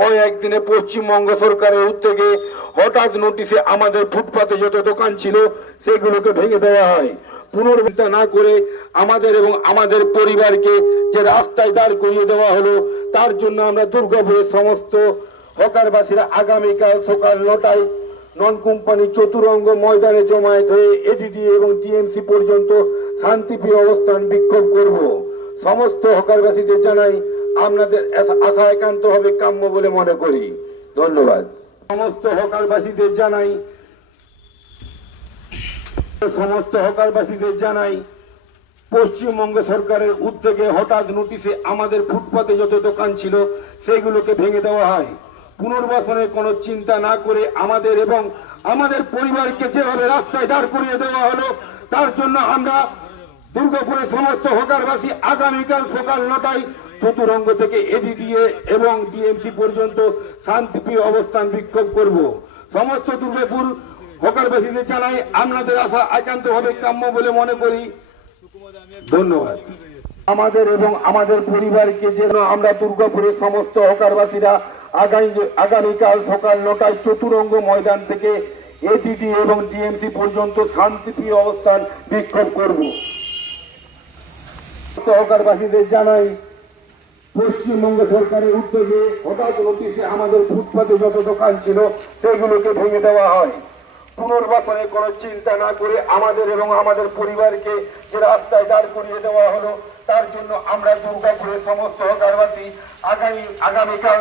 কয়েকদিনে পশ্চিমবঙ্গ সরকারের উদ্যোগে হঠাৎ নোটিশে আমাদের ফুটপাতে যত দোকান ছিল, সেগুলোকে ভেঙে দেওয়া হয়। পুনর্বিচার না করে আমাদের এবং আমাদের পরিবারকে যে রাস্তায় দাঁড় করিয়ে দেওয়া হলো, তার জন্য আমরা দুর্গাপুরের সমস্ত হকারবাসীরা আগামীকাল সকাল নটায় নন কোম্পানি চতুরঙ্গ ময়দানে জমায়েত হয়ে এডিডি এবং টিএমসি পর্যন্ত শান্তিপ্রিয় অবস্থান বিক্ষোভ করব। সমস্ত হকারবাসীদের জানাই আপনাদের আশা- একান্ত হবে, কাম্য বলে মনে করি। ধন্যবাদ। সমস্ত হকারবাসীদের জানাই, সমস্ত হকারবাসীদের জানাই, পশ্চিমবঙ্গ সরকারের উদ্যোগে হঠাৎ নোটিশে আমাদের ফুটপাতে যত দোকান ছিল, সেইগুলোকে ভেঙে দেওয়া হয়। পুনর্বাসনের কোনো চিন্তা না করে আমাদের এবং আমাদের পরিবারকে যেভাবে রাস্তায় দাঁড় করিয়ে দেওয়া হলো, তার জন্য আমরা দুর্গাপুরের সমস্ত হকারবাসী আগামীকাল সকাল নটায় চতুরঙ্গ থেকে এডিডিএ এবং ডিএমসি পর্যন্ত শান্তিপ্রিয় অবস্থান বিক্ষোভ করব। সমস্ত দুর্গাপুর হকারবাসীদের জানাই আপনাদের আশা একান্তভাবে কাম্য বলে মনে করি। ধন্যবাদ। আমাদের এবং আমাদের পরিবারকে যেন আমরা দুর্গাপুরের সমস্ত হকারবাসীরা আগামী আগামীকাল সকাল নটায় চতুরঙ্গ ময়দান থেকে এডিডি এবং ডিএমসি পর্যন্ত শান্তিপ্রিয় অবস্থান বিক্ষোভ করব। সহকারবাসীদের জানাই, পশ্চিমবঙ্গ সরকারের উদ্যোগে হঠাৎ নোটিশে আমাদের ফুটপাতে যত দোকান ছিল, সেগুলোকে ভেঙে দেওয়া হয়। পুনর্বাসনের কোনো চিন্তা না করে আমাদের এবং আমাদের পরিবারকে যে রাস্তায় দাঁড় করিয়ে দেওয়া হলো, তার জন্য আমরা দুর্গাপুরের সমস্ত হকারবাসী আগামী, আগামীকাল